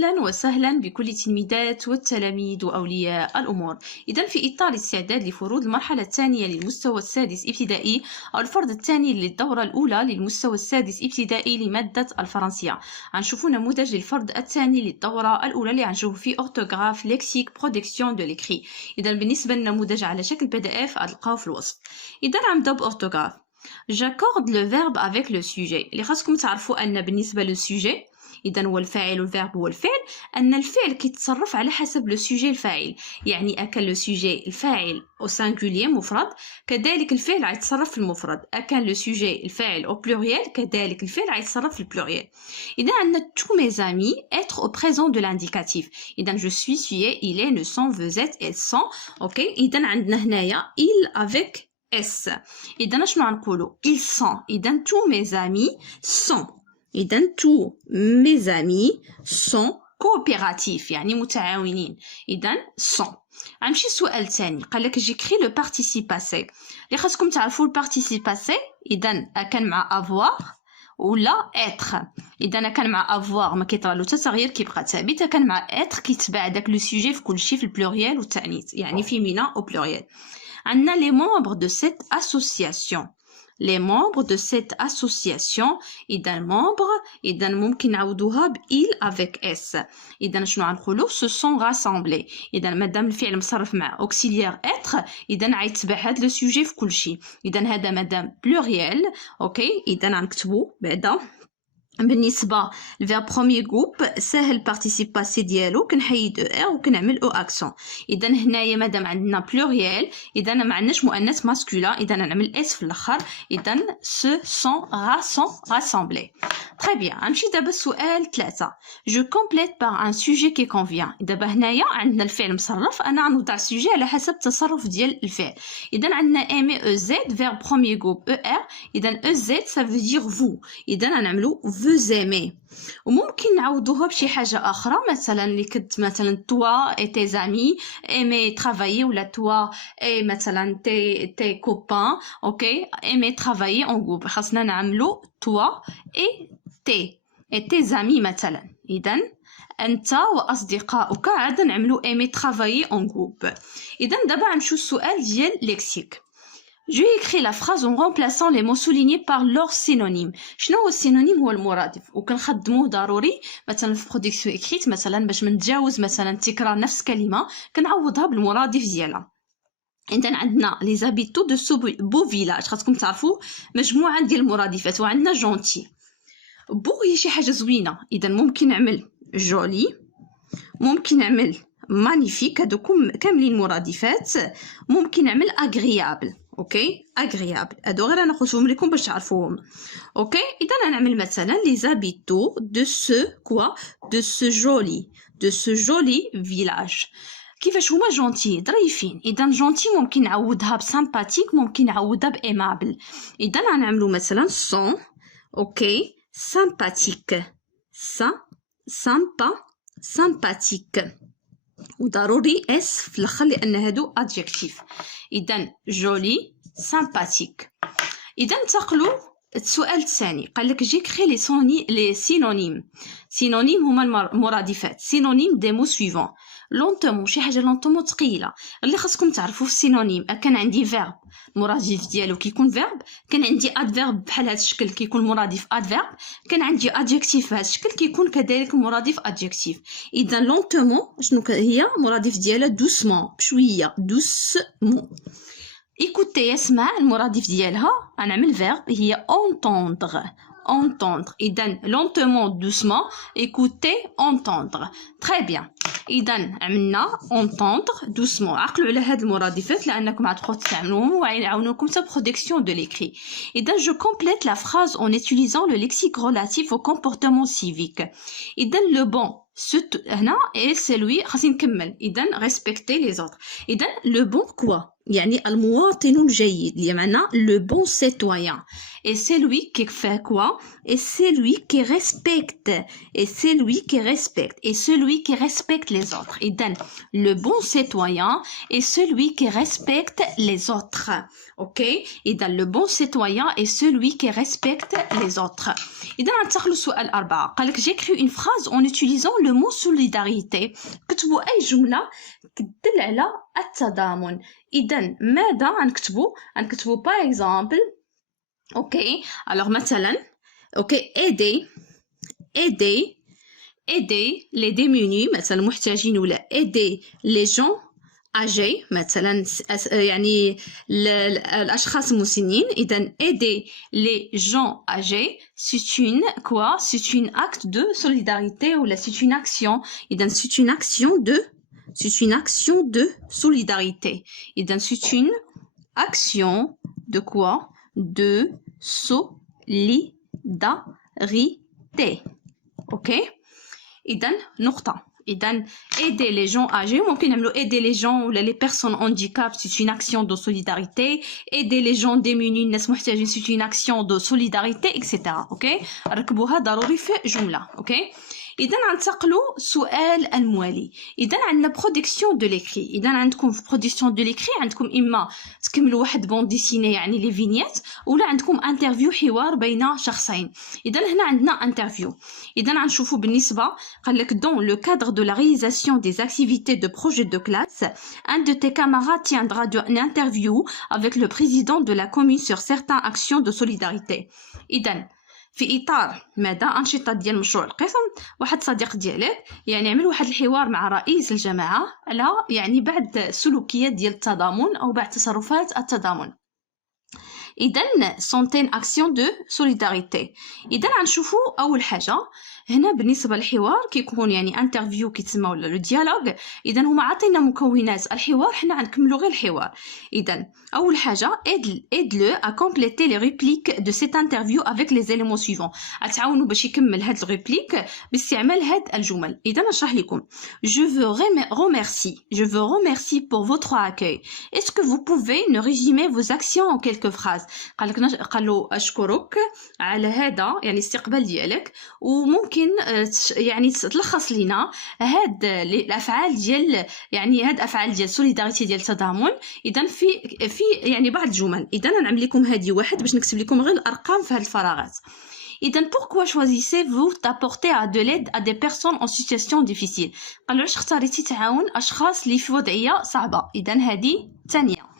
أهلا وسهلا بكل التلميذات والتلاميذ وأولياء الأمور. إذا في إطار استعداد لفروض المرحلة الثانية للمستوى السادس ابتدائي أو الفرض الثاني للدورة الأولى للمستوى السادس ابتدائي لمادة الفرنسية، غنشوفوا نموذج للفرض الثاني للدورة الأولى اللي غنشوفوا فيه أورتوغراف ليكسيك برودكسيون دو ليكري. إذا بالنسبة للنموذج على شكل PDF غتلقاوه في الوصف. إذا غنبداو بأورتوغراف. J'accorde le verbe avec le sujet. اللي خاصكم تعرفوا أن بالنسبة للسوجي إذا هو الفاعل والفيرب هو الفعل، أن الفعل كيتصرف على حسب لو سوجي الفاعل، يعني أكان لو سوجي الفاعل أو سانغولير مفرد كذلك الفعل غيتصرف في المفرد، أكان لو سوجي الفاعل أو بلوريال كذلك الفعل غيتصرف في البلوريال. إذا عندنا tous mes amis être au présent de l'indicatif. إذا je suis, tu es, il est, nous sommes, vous êtes, elles sont. أوكي إذا عندنا هنايا il avec S. إذا شنو غنقولوا ils sont. إذا tous mes amis sont. إذا tous mes amis sont coopératifs يعني متعاونين. إذا sont. غنمشي للسؤال الثاني، قال لك جيكري لو بارتيسيب باسي. اللي خاصكم تعرفوا البارتيسيب باسي إذا كان مع avoir ولا être. إذا كان مع avoir ما كيطرالو حتى تغيير كيبقى ثابت، كان مع être كيتبع داك لو سوجي في كلشي في البلوريال والتأنيث يعني فيمينا أو بلوريال. عندنا les membres de cette association. Les membres de cette association إذا membre إذا ممكن نعوضوها ب il avec s. إذا شنو غنقولوا se sont rassemblés. إذا مادام الفعل مصرف مع auxiliaire être إذا غيتبع هاد لو سوجي في كلشي. إذا هذا مادام بلوريال اوكي. إذا غنكتبوا بعدا بالنسبه للفيرب بروميير جروب ساهل بارتيسيب باسي ديالو كنحيد او وكنعمل او اكسون. اذا هنايا مادام عندنا بلوريال اذا ما عندناش مؤنث ماسكولا اذا نعمل اس في الاخر. اذا سو سون راسامبلي. تري بيان. غنمشي دابا السؤال 3. جو كومبليت بار ان سوجي كي كونفيان. دابا هنايا عندنا الفعل مصرف، انا غنوضع السوجي على حسب التصرف ديال الفعل. اذا عندنا ايمي او زد فيرب بروميير جروب او ار. اذا او زد سا فو دير فو. اذا غنعملو vous aimez. وممكن نعوضوها بشي حاجة أخرى مثلا اللي كنت مثلا toi et tes amis aimer travailler ولا toi et مثلا tes copains ok aimer travailler en groupe. خاصنا نعملو toi et tes amis مثلا. إذا أنت وأصدقاؤك عاد نعملو aimer travailler en groupe. إذا دابا غنمشيو السؤال ديال ليكسيك. Je écris la phrase en remplaçant les mots soulignés par leur synonyme. شنو هو السينونيم؟ هو المرادف، وكنخدموه ضروري مثلا في برودكسيون اكريت مثلا باش ما نتجاوز مثلا تكرار نفس كلمه كنعوضها بالمرادف ديالها. عندنا عندنا لي زابيتو دو سو بو فيلاج. خاصكم تعرفوا مجموعه ديال المرادفات. وعندنا جونتي. بو هي شي حاجه زوينه، اذا ممكن نعمل جولي، ممكن نعمل مانيفيك، هادوكم كاملين مرادفات. ممكن نعمل اغريابل اوكي اغريابل. هادو غير انا قلتهم لكم باش تعرفوهم اوكي. اذا نعمل مثلا لي زابيتو دو سو كوا دو سو جولي فيلاج. كيفاش هما جونتي ظريفين. اذا جونتي ممكن نعوضها بسامباتيك، ممكن نعوضها بايمابل. اذا غنعملو مثلا سون اوكي سامباتيك سامباتيك وضروري اس في الاخر لان هادو ادجكتيف. اذا جولي سامباتيك. اذا انتقلوا السؤال الثاني، قال لك جيكري لي سينونيم هما المرادفات. سينونيم دي مو سويفون. لونتومون شي حاجه لونتومون ثقيله. اللي خاصكم تعرفوا في السينونيم كان عندي فيرب المرادف ديالو كيكون فيرب، كان عندي ادفيرب بحال هذا الشكل كيكون مرادف ادفيرب، كان عندي ادجكتيف بهذا الشكل كيكون كذلك مرادف ادجكتيف. اذا لونتومون شنو هي مرادف ديالها؟ دوسمون بشويه دوسمون. ايكوتي يسمع المرادف ديالها غنعمل فيرب هي entendre. إذا lentement doucement écouter entendre. très bien. إذا عملنا entendre doucement. عقلوا على هاد المرادفات لأنكم غتبقاو تستعملوهم ويعاونوكم حتى برودكسيون دو ليكري. إذا je complète la phrase en utilisant le lexique relatif au comportement civique. إذا le bon هنا et celui خاصني نكمل. إذا respecter les autres. إذا le bon quoi يعني المواطن الجيد اللي معنى le bon citoyen. Et c'est lui qui fait quoi? Et c'est lui qui respecte. Et c'est lui qui respecte. Et celui qui respecte les autres. إذن le bon citoyen est celui qui respecte les autres. Ok? إذن le bon citoyen est celui qui respecte les autres. إذن غنتدخلوا السؤال 4. قالك j'écris une phrase en utilisant le mot solidarité. كتبوا أي جملة تدل على التضامن. إذن ماذا غنكتبوا par exemple. اوكي alors مثلا اوكي aider les démunis مثلا المحتاجين ولا aider les gens âgés مثلا يعني الاشخاص المسنين. اذا aider les gens âgés c'est une quoi? C'est une acte de solidarité ou là c'est une action. اذا c'est une action de solidarité. اذا c'est une action de quoi? De solidarité. ok إذن نقطة. إذن aider les gens âgés ممكن نعملو aider les gens ولا les personnes handicap c'est une action de solidarité. aider les gens démunis الناس محتاجين c'est une action de solidarité etc. ok ركبوها ضروري في جملة. ok إذا غنتقلوا سؤال الموالي. إذا عندنا برودكسيون دو ليكري. إذا عندكم في برودكسيون دو ليكري عندكم إما تكملوا واحد بون ديسيني يعني لي فينيات ولا عندكم انترفيو حوار بين شخصين. إذا هنا عندنا انترفيو. إذا غنشوفوا بالنسبة قال لك dans le cadre de la réalisation des activités de projet de classe un de tes camarades tiendra une interview avec le président de la commune sur certaines actions de solidarité. إذا في اطار ماذا انشطه ديال مشروع القسم واحد صديق ديالك يعني عمل واحد الحوار مع رئيس الجماعه على يعني بعض سلوكيات ديال التضامن او بعض تصرفات التضامن. اذا سونتين اكسيون دو سوليداريتي. اذا غنشوفوا اول حاجه هنا بالنسبه للحوار كيكون يعني انترفيو كيتسمى ولا لو ديالوج. اذا هما عطينا مكونات الحوار حنا غنكملوا غير الحوار. اذا اول حاجه aide-le à compléter les répliques de cette interview avec les éléments suivants. غتعاونوا باش يكمل هاد الريبليك باستعمال هاد الجمل. اذا نشرح لكم je veux remercie pour votre accueil. Est-ce que vous pouvez nous résumer vos actions en quelques phrases. قالوا اشكرك على هذا يعني استقبال ديالك وممكن يعني تلخص لنا هاد الافعال ديال يعني هاد افعال ديال سوليداريتي ديال التضامن. اذا في يعني بعض الجمل. اذا نعمل لكم هذه واحد باش نكتب لكم غير الارقام في هاد الفراغات. إذن pourquoi choisissez-vous d'apporter de l'aide à des personnes en situation difficile. قالوا علاش اختاريتي تعاون اشخاص اللي في وضعيه صعبه. اذا هذه ثانيه.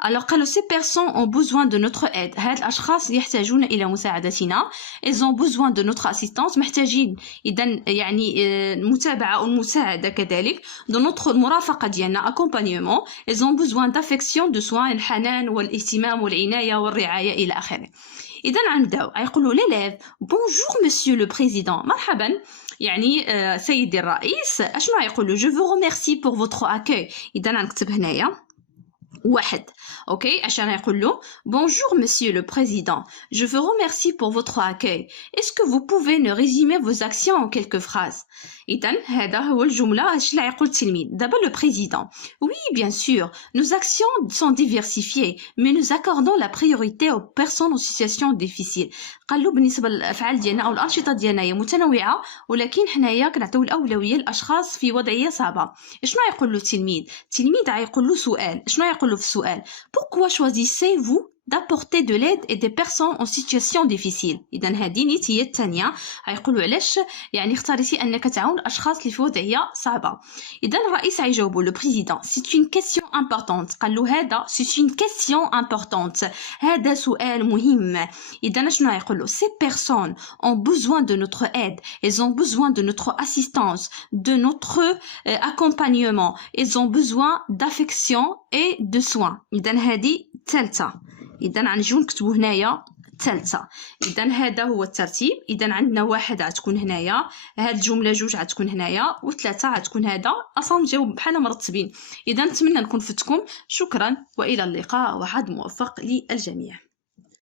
Alors قالوا ces personnes ont besoin de notre aide. هاد الأشخاص يحتاجون إلى مساعدتنا. Ils ont besoin de notre assistance. محتاجين إذا يعني المتابعة والمساعدة كذلك. De notre مرافقة ديالنا accompagnement. Ils ont besoin d'affection de soins الحنان والاهتمام والعناية والرعاية إلى آخره. إذا غنبداو غيقولوا l'élève bonjour monsieur le président. مرحبا يعني سيدي الرئيس. اشنو غيقولوا je vous remercie pour votre accueil. إذا غنكتب هنايا واحد. اوكي عشان يقول له bonjour monsieur le président je vous remercie pour votre accueil est-ce que vous pouvez nous résumer vos actions en quelques phrases. اذا هذا هو الجمله اش اللي يقول التلميذ. دابا le président oui bien sûr nos actions sont diversifiées mais nous accordons la priorité aux personnes en situation difficile. قال له بالنسبه للافعال ديالنا او الانشطه ديالنا هي متنوعه ولكن حنايا كنعطيو الاولويه للاشخاص في وضعيه صعبه. شنو يقول له التلميذ غيقول له سؤال. شنو يقول له في السؤال pourquoi choisissez-vous d'apporter de l'aide et des personnes en situation difficile. إذا هذه نيتية الثانية. غيقولوا علاش يعني اختاريتي أنك تعاون الأشخاص اللي في وضعية صعبة. إذا الرئيس غيجاوبوا لو بريزيدون c'est une question importante. قال له هذا c'est une question importante. هذا سؤال مهم. إذا شنو غيقولوا ces personnes ont besoin de notre aide. Elles ont besoin de notre assistance, de notre accompagnement. Elles ont besoin d'affection et de soins. إذا هذه ثالثة. إذا غنجيو نكتبو هنايا الثالثة. إذا هذا هو الترتيب. إذا عندنا واحد غتكون هنايا هاد الجملة جوج غتكون هنايا وثلاثة غتكون هذا. أصلا نجاوب بحال مرتبين. إذا نتمنى نكون فتكم. شكرا وإلى اللقاء وعد موفق للجميع.